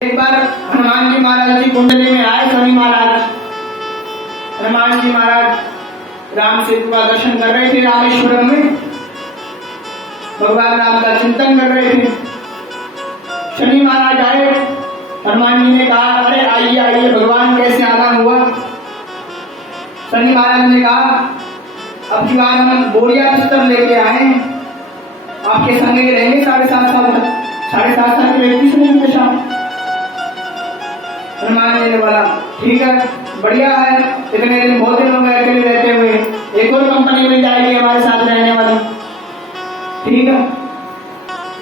एक बार हनुमान जी महाराज की कुंडली में आए शनि महाराज। हनुमान जी महाराज राम सेतु का दर्शन कर रहे थे रामेश्वरम में, भगवान राम का चिंतन कर रहे थे। शनि महाराज आए, हनुमान जी ने कहा अरे आइए आइए, भगवान कैसे आना हुआ। शनि महाराज ने कहा अब की बार हम बोरिया बिस्तर लेके आए, आपके संग ही रहेंगे 7.5 साल तक। 7.5 साल के व्यक्ति से नहीं पूछा। हनुमान जी ने बोला ठीक है, बढ़िया है, इतने दिन बहुत दिन हो गए अकेले रहते हुए, एक और कंपनी मिल जाएगी हमारे साथ रहने वाली। ठीक है।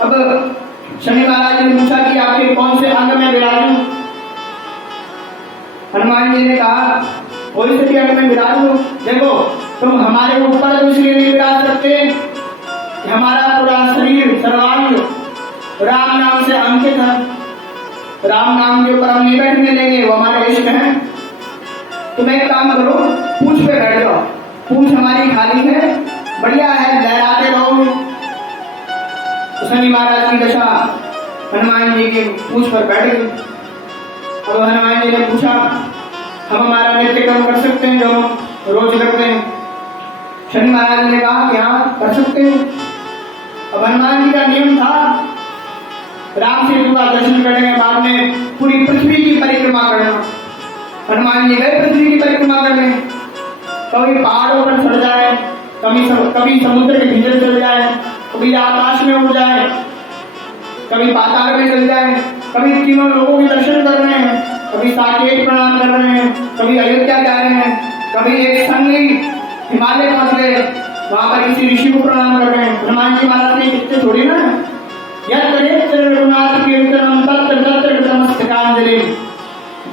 अब शनि महाराज ने पूछा कि आपके कौन से अंग में विराजू। हनुमान जी ने कहा कोई से भी अंग में विराजू। देखो तुम हमारे ऊपर तो इसलिए नहीं विराज सकते, हमारा पूरा शरीर सर्वांग राम नाम से अंकित है। राम नाम के ऊपर हम नहीं बैठने देंगे, वो हमारे इष्ट हैं। तुम एक काम करो, पूंछ पे बैठ जाओ, पूंछ हमारी खाली है, बढ़िया है, लहराते रहो। शनि महाराज की दशा हनुमान जी की पूंछ पर बैठ गई। अब हनुमान जी ने पूछा हम हमारा नित्य कर्म कर सकते हैं जो रोज करते हैं। शनि महाराज ने कहा कि हाँ कर सकते हैं। अब हनुमान जी का नियम था राम सेतु का दर्शन करने के बाद में पूरी पृथ्वी की परिक्रमा करना। हनुमान जी गए पृथ्वी की परिक्रमा करने, कभी पहाड़ों पर चढ़ जाए, कभी समुद्र के भीतर चल जाए, कभी आकाश में उड़ जाए, कभी पाताल में चल जाए, कभी तीनों लोगों के दर्शन कर रहे हैं, कभी साकेत प्रणाम कर रहे हैं, कभी अयोध्या जा रहे हैं, कभी एक संग हिमालय पहुंच गए, वहां पर किसी ऋषि को प्रणाम कर रहे हैं। हनुमान जी महाराज ने कितने थोड़ी ना रघुनाथ कीर्तनम तत्र तत्र नमस्तकांजलि।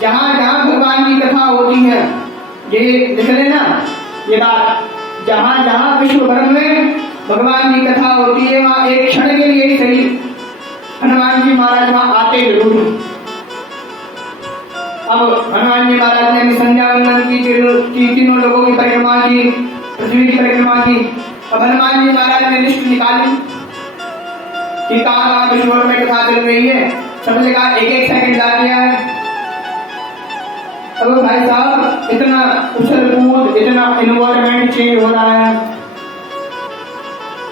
जहां जहां भगवान की कथा होती है, ये लिख लेना ये बात, जहां जहां विश्व भर में भगवान की कथा होती है वहां एक क्षण के लिए ही सही हनुमान जी महाराज वहां आते जरूर। अब हनुमान जी महाराज ने संध्या वंदन की तीनों लोगों की परिक्रमा की, पृथ्वी की परिक्रमा की। अब हनुमान जी महाराज ने लिस्ट निकाली कि कहाँ विश्व भर में कथा चल रही है, सब जगह एक एक सेकंड डाल दिया है। अब भाई साहब इतना उछल कूद, इतना एनवायरमेंट चेंज हो रहा है।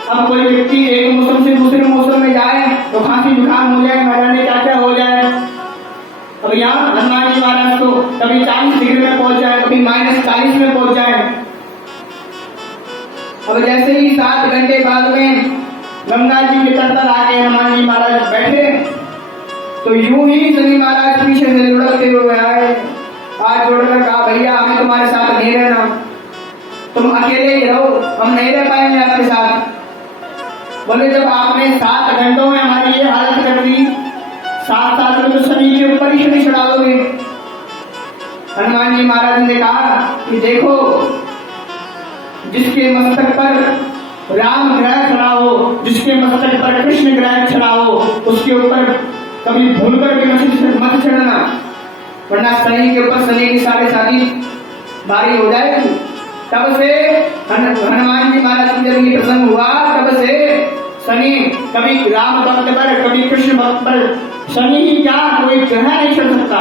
अब कोई व्यक्ति एक मौसम से दूसरे मौसम में जाए तो खांसी जुकाम हो जाए, न जाने क्या क्या हो जाए। अब यहाँ हनुमान जी महाराज को कभी 40 डिग्री में पहुंच जाए, कभी -40 में पहुंच जाए। अब जैसे ही 7 घंटे बाद में गंगा जी के तट पर आके हनुमान जी महाराज बैठे तो यूं ही शनि महाराज पीछे से लुढ़कते हुए आए, हाथ जोड़कर कहा भैया हमें तुम्हारे साथ नहीं रहना, तुम अकेले ही रहो, हम नहीं रह पाएंगे आपके साथ। बोले जब आपने 7 घंटों में हमारी ये हालत कर दी, 7 साल में तो शनि के ऊपर ही शनि चढ़ा दोगे। हनुमान जी महाराज ने कहा कि देखो जिसके मस्तक पर राम ग्रह चढ़ा हो, जिसके मस्तक पर कृष्ण ग्रह चढ़ा हो, उसके ऊपर कभी भूल कर भी मत चढ़ना, वरना शनि के ऊपर शनि की 7.5 भारी हो जाएगी। तब से हनुमान जी महाराज की जब ये प्रसंग हुआ, तब से शनि कभी राम भक्त पर, कभी कृष्ण भक्त पर, शनि ही क्या कोई ग्रह नहीं चढ़ सकता।